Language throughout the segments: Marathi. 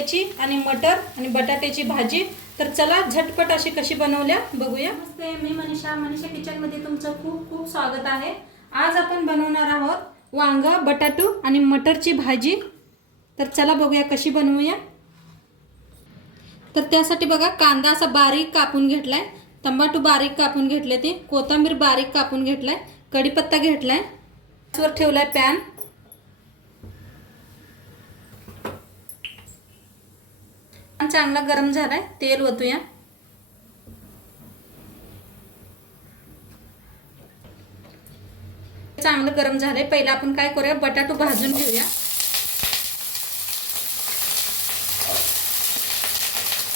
कांद्याची आणि मटर आणि बटाट्याची भाजी. तर चला झटपट अशी कशी बनवल्या बघूया. नमस्ते मी मनीषा. मनीषा किचनमध्ये तुमचं खूप खूप स्वागत आहे. आज आपण बनवणार आहोत वांगा बटाटू आणि मटरची भाजी. तर चला बघूया कशी बनवूया. तर त्यासाठी बघा कांदा असा बारीक कापून घेतलाय. तंबाटू बारीक कापून घेतले ते. कोथिंबीर बारीक कापून घेतलाय. कढीपत्ता घेतलाय. ठेवला आहे पॅन. चांगला गरम झालाय तेल ओतूया. चांगलं गरम झालंय. पहिला आपण काय करूया? बटाटू भाजून घेऊया.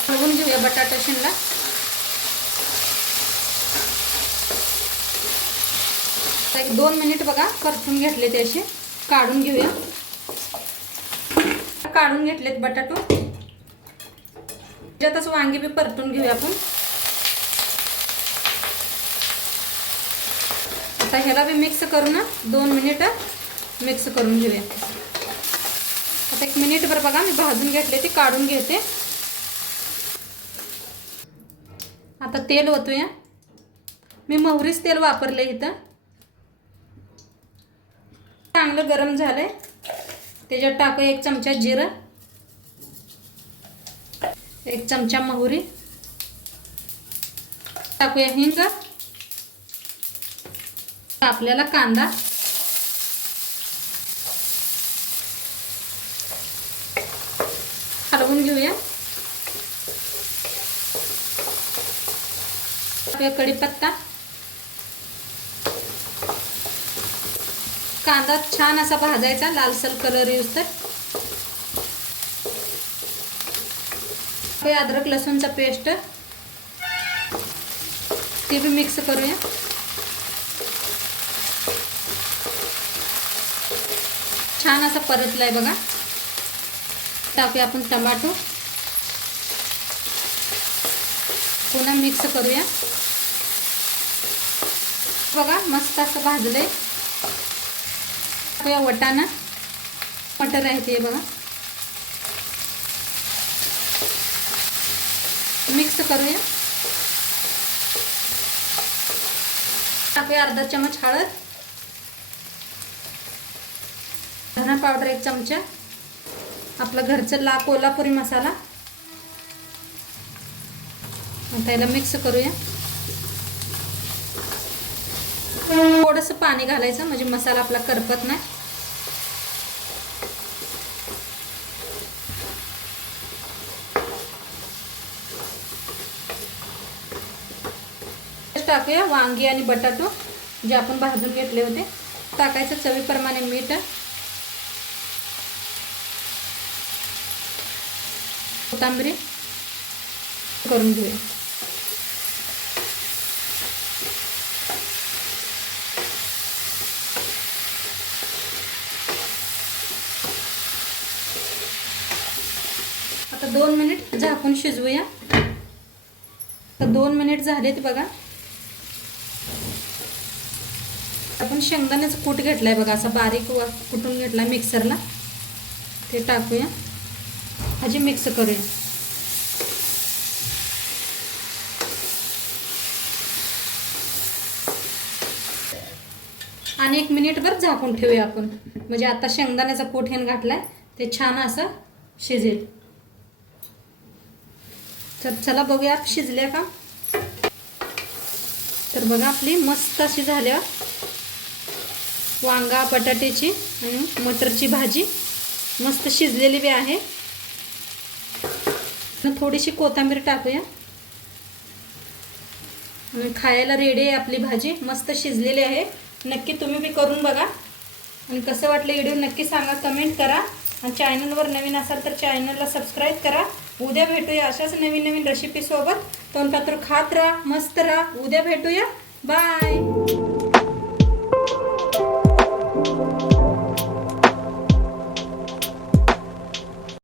हलवून घेऊया बटाटा शिनला एक दोन मिनिट बघा परतून घेतले ते असे. काढून घेऊया. काढून घेतलेत बटाटो. त्यातच वांगी बी परतून घेऊया आपण. आता ह्याला बी मिक्स करू ना दोन मिनिट मिक्स करून घेऊया. आता एक मिनिटभर बघा मी भाजून घेतले ते काढून घेते. आता तेल ओतूया. मी मोहरीच तेल वापरले इथं. चांगलं गरम झालंय. त्याच्यात टाकूया एक चमचा जिरं. एक चमचा मोहरी. टाकूया हिंग. आपल्याला कांदा. हलवून घेऊया. कढीपत्ता. कांदा छान असा भाजायचा लालसर कलर यूज तर. हे अद्रक लसूणचा पेस्ट. ते बी मिक्स करूया. छान असा परतलाय बघा. टाकूया आपण टमाटो. पुन्हा मिक्स करूया. बघा मस्त असं भाजलं आहे टाकूया वटाणा. मटर आहे ते बघा. मिक्स करूया. टाकूया अर्धा चमच हळद धना पावडर एक चमचा आपला घरचं ला कोल्हापुरी मसाला. आता याला मिक्स करूया. थोडंसं पाणी घालायचं म्हणजे मसाला आपला करपत नाही. टाकूया. वांगी आणि बटाटो जे आपण भाजून घेतले होते. टाकायचं चवीप्रमाणे मीठ. कोथांबरी करून घेऊया. आता दोन मिनिट झाकून शिजवूया. तर दोन मिनिट झालेत बघा. आपण शेंगदाण्याचं कूट घेतलाय बघा असा बारीक कुटून घेतला मिक्सरला. ते टाकूया. भाजी मिक्स करूया. आणि एक मिनिटभर झाकून ठेवूया आपण. म्हणजे आता शेंगदाण्याचा कूट हेन घातलाय ते छान असं शिजेल. तर चला बघूया शिजल्या का? तर बघा आपली मस्त अशी झाल्या. वांगा बटाट्याची आणि मटरची भाजी. मस्त शिजलेली बी आहे. थोडीशी कोथिंबीर टाकूया. आणि खायला रेडी आहे आपली भाजी. मस्त शिजलेली आहे. नक्की तुम्ही बी करून बघा. आणि कसं वाटलं व्हिडिओ नक्की सांगा कमेंट करा. आणि चॅनलवर नवीन असाल तर चॅनलला सबस्क्राईब करा. उद्या भेटूया अशाच नवीन नवीन रेसिपीसोबत तोंडपात्र खात राहा मस्त राहा. उद्या भेटूया. बाय